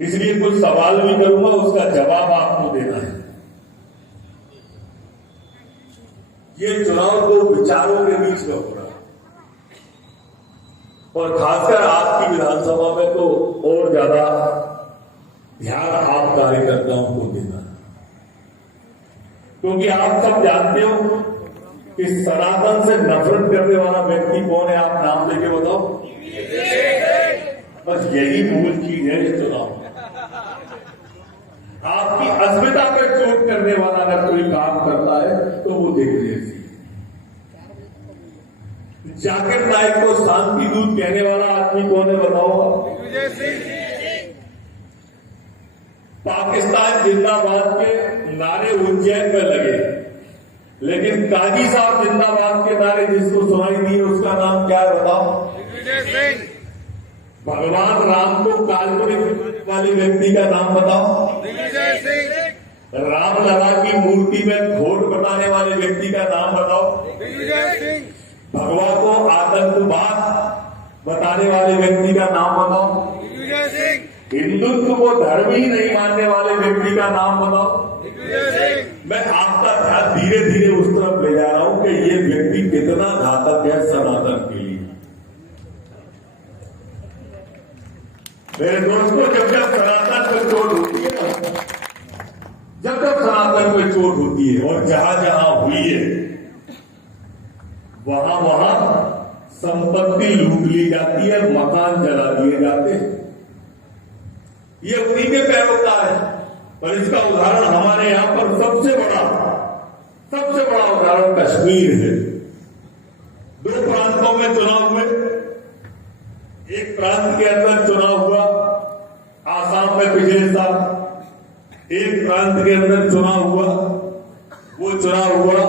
इसलिए कुछ सवाल भी करूंगा, उसका जवाब आपको देना है। ये चुनाव दो विचारों के बीच में हो रहा है, और खासकर आपकी विधानसभा में तो और ज्यादा ध्यान आप कार्यकर्ताओं को देना है, क्योंकि आप सब जानते हो कि सनातन से नफरत करने वाला व्यक्ति कौन है। आप नाम लेके बताओ। बस यही मूल चीज है इस चुनाव में। आपकी अस्मिता पर चोट करने वाला अगर कोई काम करता है तो वो दिग्विजय सिंह। जाकिर नाइक को शांति दूत कहने वाला आदमी कौन है बताओ। दिग्विजय सिंह। पाकिस्तान जिंदाबाद के नारे उज्जैन में लगे, लेकिन काजी साहब जिंदाबाद के नारे जिसको सुनाई दिए उसका नाम क्या है बताओ। दिग्विजय सिंह। भगवान राम को काल्पनिक वाले व्यक्ति का नाम बताओ। दिग्विजय सिंह। रामलला की मूर्ति में खोट बताने वाले व्यक्ति का नाम बताओ। दिग्विजय सिंह। भगवान को आतंकवाद बताने वाले व्यक्ति का नाम बताओ। दिग्विजय सिंह। हिंदुत्व को धर्म ही नहीं मानने वाले व्यक्ति का नाम बताओ। दिग्विजय सिंह। मैं आपका ध्यान धीरे धीरे उस तरफ ले जा रहा हूं कि ये व्यक्ति कितना घातक है सनातन के लिए। मेरे दोस्तों, जब सनातन पे चोट होती है ना, जब सनातन पे चोट होती है और जहां जहां हुई है वहां वहां संपत्ति लूट ली जाती है, मकान जला दिए जाते हैं। ये उन्हीं के पैरोकार है। पर इसका उदाहरण हमारे यहां पर सबसे बड़ा उदाहरण कश्मीर है। दो प्रांतों में चुनाव हुए। एक प्रांत के अंदर चुनाव हुआ आसाम में पिछले साल, एक प्रांत के अंदर चुनाव हुआ, वो चुनाव हुआ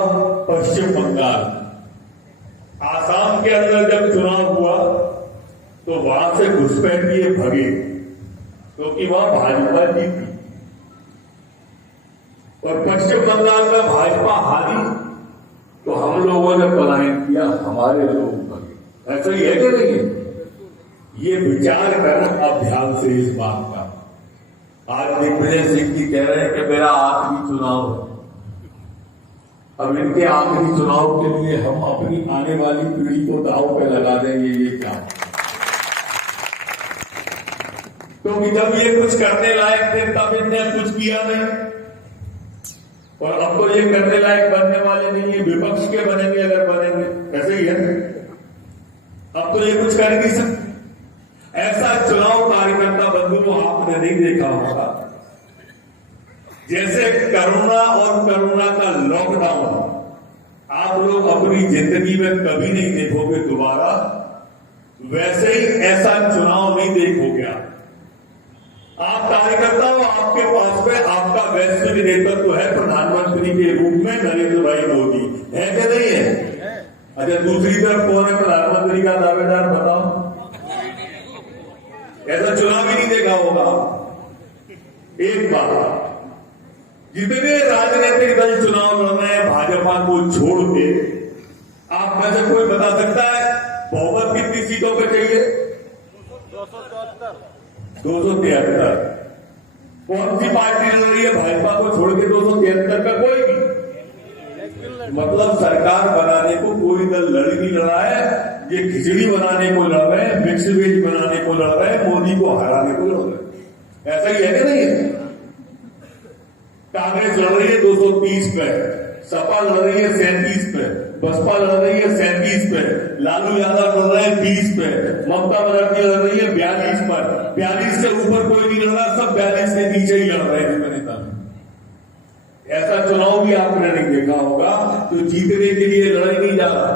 पश्चिम बंगाल। आसाम के अंदर जब चुनाव हुआ तो वहां से घुसपैठिए भगे, क्योंकि वहां भाजपा जीती, और पश्चिम बंगाल में भाजपा हारी तो हम लोगों ने पलायन किया, हमारे लोग भगे। ऐसा ही है कि नहीं है? ये विचार कर अब ध्यान से इस बात का। आज दिग्विजय सिंह जी कह रहे हैं कि मेरा आखिरी चुनाव है। अब इनके आखिरी चुनाव के लिए हम अपनी आने वाली पीढ़ी को दांव पे लगा देंगे, ये क्या? क्योंकि जब ये कुछ करने लायक थे तब इनने कुछ किया नहीं, और अब तो ये करने लायक बनने वाले नहीं है, विपक्ष के बनेंगे अगर बनेंगे। ऐसे ही है, अब तो ये कुछ कर नहीं सकते। ऐसा चुनाव कार्यकर्ता बंधुओं आपने नहीं देखा होगा। जैसे कोरोना और कोरोना का लॉकडाउन आप लोग अपनी जिंदगी में कभी नहीं देखोगे दोबारा, वैसे ही ऐसा चुनाव नहीं देखोगे आप कार्यकर्ता हो। आपके पास में आपका वैश्विक नेतृत्व है प्रधानमंत्री के रूप में नरेंद्र भाई मोदी, है कि नहीं है? अच्छा, दूसरी तरफ कौन है प्रधानमंत्री का दावेदार बताओ? ऐसा चुनाव ही नहीं देखा होगा। एक बात, जितने राजनीतिक दल चुनाव लड़ रहे हैं भाजपा को छोड़ के, आप में से कोई बता सकता है बहुमत कितनी सीटों पर चाहिए? 273। कौन सी पार्टी लड़ रही है भाजपा को छोड़ के? 273 का कोई नहीं। मतलब सरकार बनाने को कोई दल लड़ नहीं रहा है, ये खिचड़ी बनाने को लड़ रहे हैं, मिक्स वेज बनाने को लड़ रहे हैं, मोदी को हराने को लड़ रहे हैं। ऐसा ही है कि नहीं है? कांग्रेस लड़ रही है 230 पे, सपा लड़ रही है 37 पे, बसपा लड़ रही है 37 पे, लालू यादव लड़ रहे हैं 20 पे, ममता बनर्जी लड़ रही है 42 पर। 42 से ऊपर कोई नहीं लड़ रहा, सब 42 से नीचे ही लड़ रहे हैं नेता। ऐसा चुनाव भी आपने नहीं देखा होगा। तो जीतने के लिए लड़ाई नहीं जा रहा,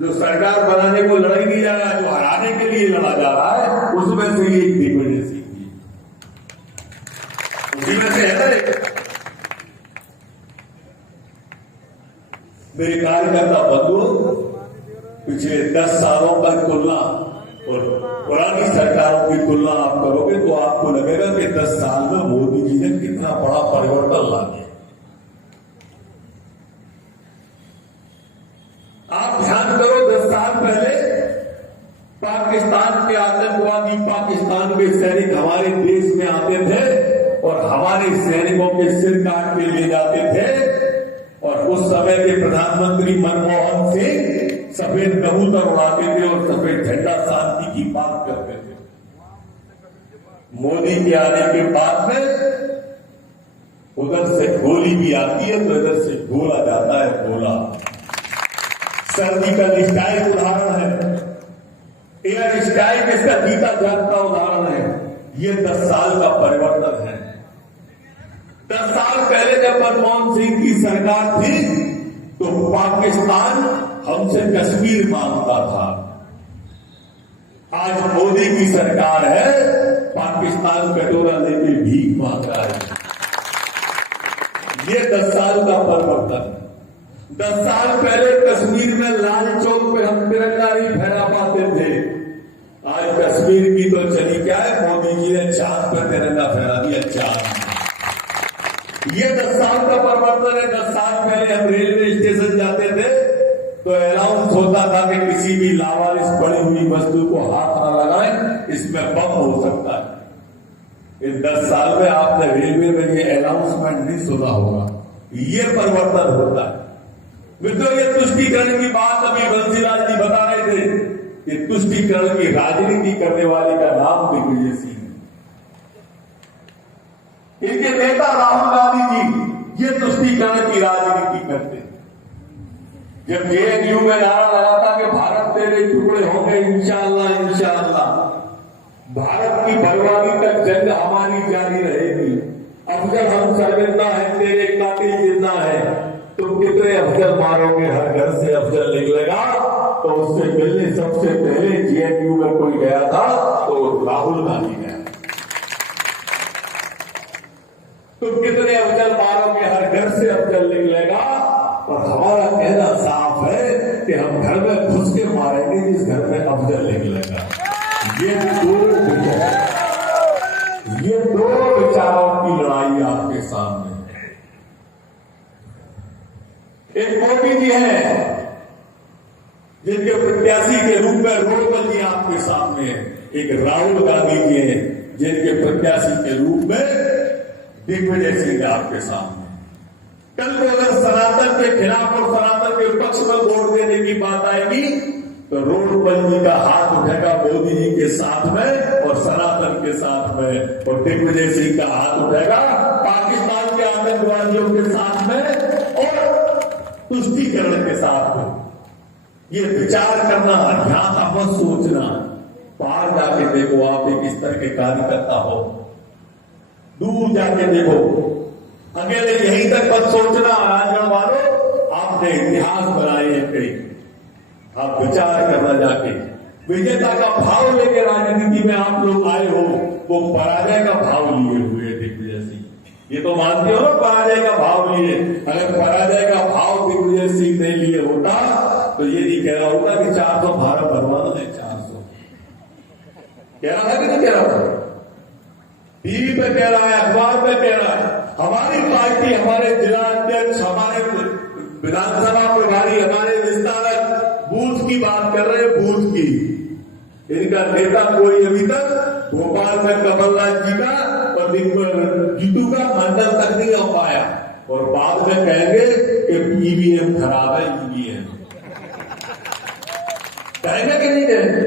जो सरकार बनाने को लड़ाई नहीं जा रहा, जो हराने के लिए लड़ा जा रहा है, उसमें से एक दिग्विजय सिंह उसी में से है। मेरे कार्यकर्ता बंधुओं, पिछले 10 सालों का तुलना और पुरानी सरकारों की तुलना आप करोगे तो आपको लगेगा कि 10 साल में मोदी जी ने कितना बड़ा परिवर्तन ला दिया। आप ध्यान करो, 10 साल पहले पाकिस्तान के आतंकवादी, पाकिस्तान के सैनिक हमारे देश में आते थे और हमारे सैनिकों के सिर काट के ले जाते थे, और उस समय के प्रधानमंत्री मनमोहन सिंह सफेद कबूतर उड़ाते थे और सफेद झंडा शांति की बात करते थे। मोदी के आने के बाद में उधर से गोली भी आती है तो इधर से गोला जाता है, गोला। सर्जिकल स्ट्राइक उदाहरण है, एयर स्ट्राइक इसका जीता जागता उदाहरण है। ये 10 साल का परिवर्तन है। 10 साल पहले जब मनमोहन सिंह की सरकार थी तो पाकिस्तान हमसे कश्मीर मांगता था। आज मोदी की सरकार है, पाकिस्तान कटोरा लेके भीख मांग रहा है। ये 10 साल का परिवर्तन। 10 साल पहले कश्मीर में लाल चौक पे हम तिरंगा नहीं फहरा पाते थे, आज कश्मीर की तो चली क्या है, मोदी जी ने चांद पर तिरंगा फहरा दिया, चांद। ये 10 साल का परिवर्तन है। 10 साल पहले हम रेलवे स्टेशन जाते थे तो अनाउंस होता था कि किसी भी लावारिस पड़ी हुई वस्तु को हाथ न लगाएं, इसमें बम हो सकता है। इन 10 साल में आपने रेलवे में ये अनाउंसमेंट नहीं सुना होगा। ये परिवर्तन होता है मित्रों। ये तुष्टीकरण की बात अभी बंसीलाल जी बता रहे थे कि तुष्टीकरण की राजनीति करने वाले का नाम दिग्विजय सिंह। इनके नेता राहुल गांधी जी ये तुष्टीकरण की राजनीति करते हैं। जब जेएनयू में नारा लगा था कि भारत तेरे टुकड़े होंगे इंशाअल्लाह, इंशाअल्लाह, भारत की बर्बादी तक जंग हमारी जारी रहेगी। अफजल हम शर्मिंदा है, तेरे कातिल जिंदा है, तुम कितने अफजल मारोगे, हर घर से अफजल निकलेगा। तो उससे मिलने सबसे पहले जेएनयू में कोई गया था तो राहुल गांधी गया। तुम कितने अफजल मारोगे, हर घर से अफजल निकलेगा। और हमारा कहना साफ है कि हम घर में घुस के मारेंगे जिस घर में अफजल निकलेगा। ये दो विचारों की लड़ाई आपके सामने। एक मोदी जी हैं जिनके प्रत्याशी के रूप में रोडमल जी आपके सामने है। एक राहुल गांधी जी हैं जिनके प्रत्याशी के रूप में दिग्विजय सिंह आपके सामने। कल को अगर सनातन के खिलाफ और सनातन के पक्ष में वोट देने की बात आएगी तो रोडमल जी का हाथ उठेगा मोदी जी के साथ में और सनातन के साथ में, और दिग्विजय सिंह का हाथ उठेगा पाकिस्तान के आतंकवादियों के साथ में और तुष्टीकरण के साथ में। ये विचार करना, ध्यान मत सोचना, बाहर जाके देखो। आप एक स्तर के कार्यकर्ता हो, दूर जाके देखो, अकेले यहीं तक मत सोचना। राजगढ़ वालों, आपने इतिहास बनाए हैं कई, आप विचार करना जाके। विजेता का भाव लेके राजनीति में आप लोग आए हो, वो पराजय का भाव लिए हुए दिग्विजय सिंह। ये तो मानते हो ना, पराजय का भाव लिए। अगर पराजय का भाव दिग्विजय सिंह ने लिए होता तो ये नहीं कह रहा होता कि 400 भारत भरवाना है। 400 कह रहा था कि नहीं कह रहा था? टीवी पे कह रहा है, अखबार पे कह रहा है। हमारी पार्टी, हमारे जिला अध्यक्ष, हमारे विधानसभा प्रभारी, हमारे विस्तारक बूथ की बात कर रहे हैं, बूथ की। इनका नेता कोई अभी तक भोपाल में कमलनाथ जी का और जीतू का मंडल तक नहीं आ पाया, और बाद में कहेंगे कि ईवीएम खराब है, ईवीएम कहेंगे कि नहीं कहेंगे?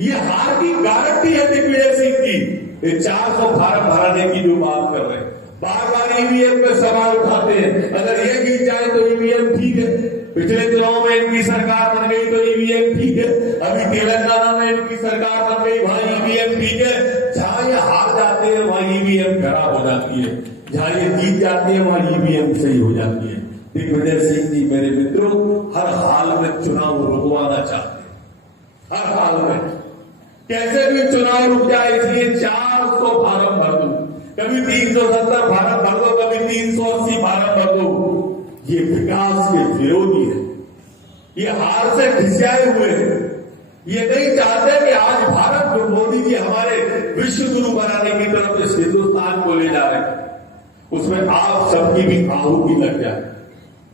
ये हार की गारंटी है दिग्विजय सिंह की। ये 400 फार्म भराने की जो बात कर रहे हैं, बार बार ईवीएम पे सवाल उठाते हैं। अगर ये जीत जाए तो ईवीएम ठीक है, पिछले चुनाव में इनकी सरकार बन गई तो ईवीएम ठीक है, अभी तेलंगाना में इनकी सरकार बन गई, वहां ईवीएम ठीक है। जहां ये हार जाते हैं वहां ईवीएम खराब हो जाती है, जहां ये जीत जाते हैं वहां ईवीएम सही हो जाती है। दिग्विजय सिंह जी मेरे मित्रों हर हाल में चुनाव रुकवाना चाहते हैं, हर हाल में कैसे भी चुनाव रुक जाए, इसलिए 400 फार्म भर दो, कभी 370 फार्म भर दो, कभी 380 फार्म भर दो। ये विकास के विरोधी है, ये हार से घिसियाए हुए हैं। ये नहीं चाहते कि आज भारत जो मोदी जी हमारे विश्व गुरु बनाने की तरफ इस हिंदुस्तान को ले जा रहे हैं, उसमें आप सबकी भी आहुति लग जाए।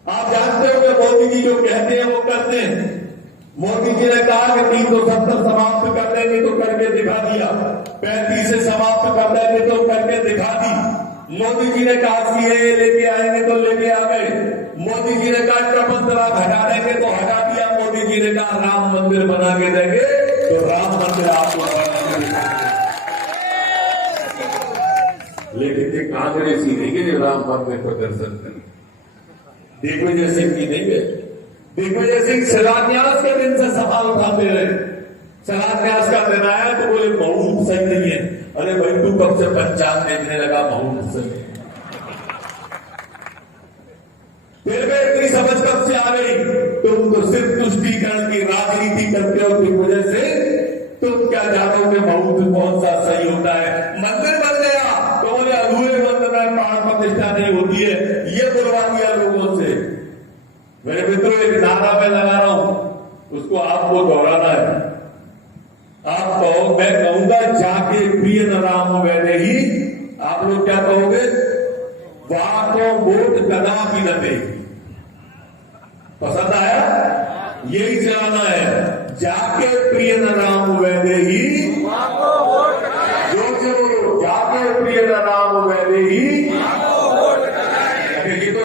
आप जानते हो कि मोदी जी जो कहते हैं वो करते हैं। मोदी जी ने कहा कि 370 समाप्त कर देंगे तो करके दिखा दिया, 35 से समाप्त कर देंगे तो करके दिखा दी। मोदी जी ने कहा सीएए लेके आएंगे तो लेके आ गए। मोदी जी ने कहा ट्रिपल तलाक हटा देंगे तो हटा दिया। मोदी जी ने कहा राम मंदिर बना के देंगे तो राम मंदिर आपको बना के देंगे। लेकिन ये कांग्रेसी नहीं गए राम मंदिर को दर्शन करें। दिग्विजय सिंह की नहीं गए। दिग्विजय सिंह शिलान्यास के दिन से सवाल उठाते रहे। शिलान्यास का दिन आया तो बोले बहुत सही नहीं है। अरे भाई तू कब से पंचांग देखने लगा? बहुत सही। फिर में इतनी समझ कब से आ गई? तुम तो सिर्फ तुष्टीकरण की राजनीति करते हो दिग्विजय सिंह। तुम क्या जानोगे बहुत कौन सा सही होता है? मंदिर बन गया तो बोले अधूरे मंदिर में प्राण प्रतिष्ठा नहीं होती है। ये बुलवा दिया लोगों से। मेरे मित्रों, एक नारा मैं लगा रहा हूं, उसको आपको दोहराना है। आप कहो, मैं कहूंगा जाके प्रिय न राम वैदे ही। आप लोग क्या कहोगे? वाको वोट कदापि न दे। पसंद आया? यही चलाना है। जाके प्रिय न राम वैदे ही